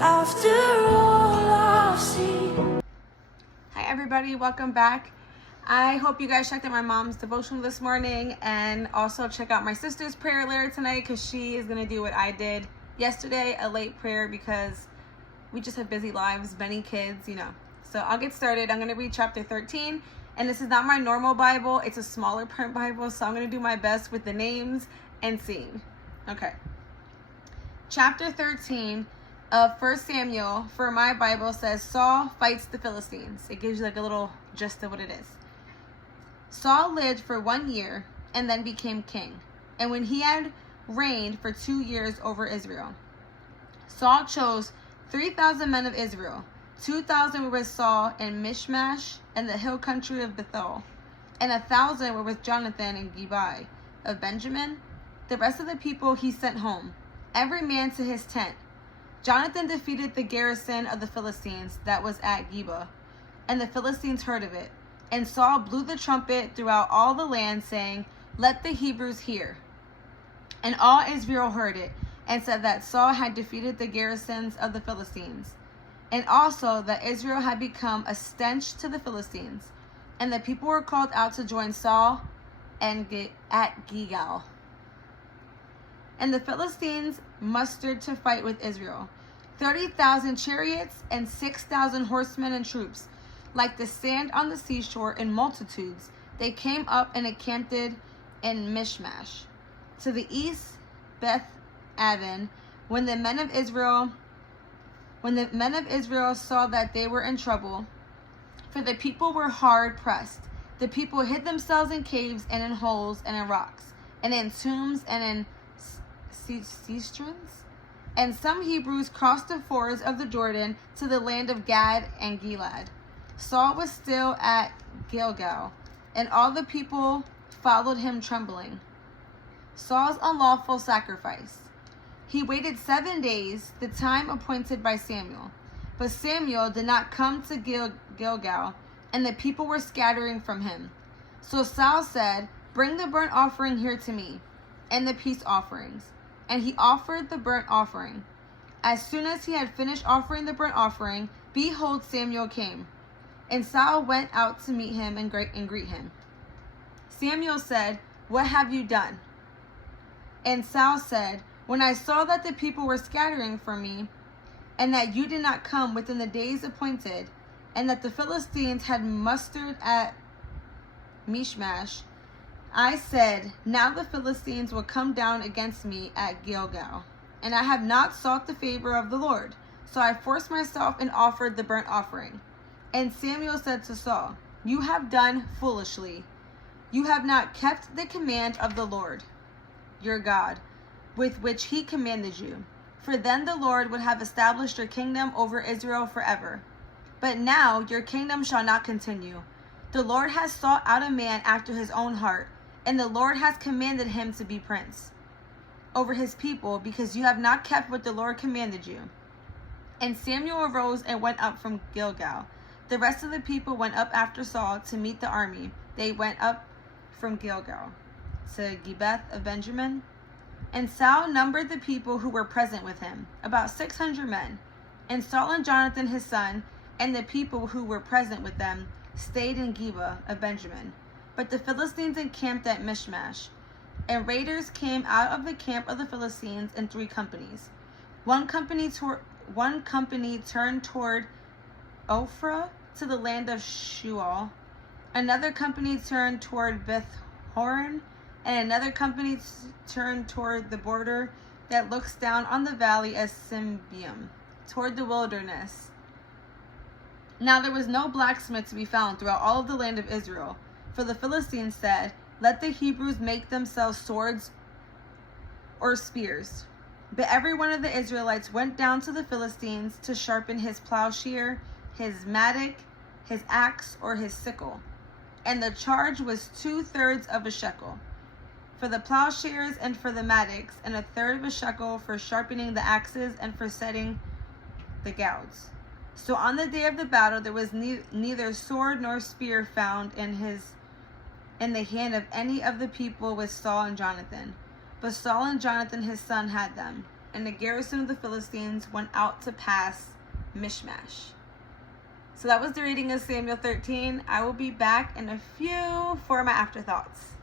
After all I've seen. Hi everybody, welcome back. I hope you guys checked out my mom's devotional this morning, and also check out my sister's prayer later tonight, because she is going to do what I did yesterday, a late prayer, because we just have busy lives, many kids, So I'll get started. I'm going to read chapter 13, and this is not my normal Bible. It's a smaller print Bible, so I'm going to do my best with the names and seeing. Okay. Chapter 13 of 1 Samuel for my Bible says Saul fights the Philistines. It gives you like a little gist of what it is. Saul lived for 1 year and then became king. And when he had reigned for 2 years over Israel, Saul chose 3,000 men of Israel. 2,000 were with Saul in Michmash and the hill country of Bethel, and 1,000 were with Jonathan in Gibeah of Benjamin. The rest of the people he sent home, every man to his tent. Jonathan defeated the garrison of the Philistines that was at Gibeah, and the Philistines heard of it. And Saul blew the trumpet throughout all the land, saying, "Let the Hebrews hear." And all Israel heard it, and said that Saul had defeated the garrisons of the Philistines, and also that Israel had become a stench to the Philistines. And the people were called out to join Saul at Gilgal. And the Philistines mustered to fight with Israel, 30,000 chariots and 6,000 horsemen and troops, like the sand on the seashore in multitudes. They came up and encamped in Michmash. To the east, Beth Aven. When the men of Israel saw that they were in trouble, for the people were hard pressed, the people hid themselves in caves and in holes and in rocks, and in tombs and in cisterns. And some Hebrews crossed the fords of the Jordan to the land of Gad and Gilead. Saul was still at Gilgal, and all the people followed him trembling. Saul's unlawful sacrifice. He waited 7 days, the time appointed by Samuel. But Samuel did not come to Gilgal, and the people were scattering from him. So Saul said, "Bring the burnt offering here to me, and the peace offerings." And he offered the burnt offering. As soon as he had finished offering the burnt offering, behold, Samuel came. And Saul went out to meet him and greet him. Samuel said, "What have you done?" And Saul said, "When I saw that the people were scattering from me, and that you did not come within the days appointed, and that the Philistines had mustered at Michmash, I said, now the Philistines will come down against me at Gilgal. And I have not sought the favor of the Lord. So I forced myself and offered the burnt offering." And Samuel said to Saul, "You have done foolishly. You have not kept the command of the Lord, your God, with which he commanded you. For then the Lord would have established your kingdom over Israel forever. But now your kingdom shall not continue. The Lord has sought out a man after his own heart, and the Lord has commanded him to be prince over his people, because you have not kept what the Lord commanded you." And Samuel arose and went up from Gilgal. The rest of the people went up after Saul to meet the army. They went up from Gilgal to Gibeah of Benjamin. And Saul numbered the people who were present with him, about 600 men. And Saul and Jonathan his son, and the people who were present with them, stayed in Gibeah of Benjamin. But the Philistines encamped at Michmash. And raiders came out of the camp of the Philistines in 3 companies. One company turned toward Ophrah to the land of Shual. Another company turned toward Beth-horon, and another company turned toward the border that looks down on the valley of Simbeam, toward the wilderness. Now there was no blacksmith to be found throughout all of the land of Israel. For the Philistines said, "Let the Hebrews make themselves swords or spears." But every one of the Israelites went down to the Philistines to sharpen his plowshare, his mattock, his axe, or his sickle. And the charge was 2/3 of a shekel for the plowshares and for the mattocks, and 1/3 of a shekel for sharpening the axes and for setting the gouds. So on the day of the battle there was neither sword nor spear found in the hand of any of the people with Saul and Jonathan. But Saul and Jonathan his son had them. and the garrison of the Philistines went out to pass Michmash. So that was the reading of Samuel 13. I will be back in a few for my afterthoughts.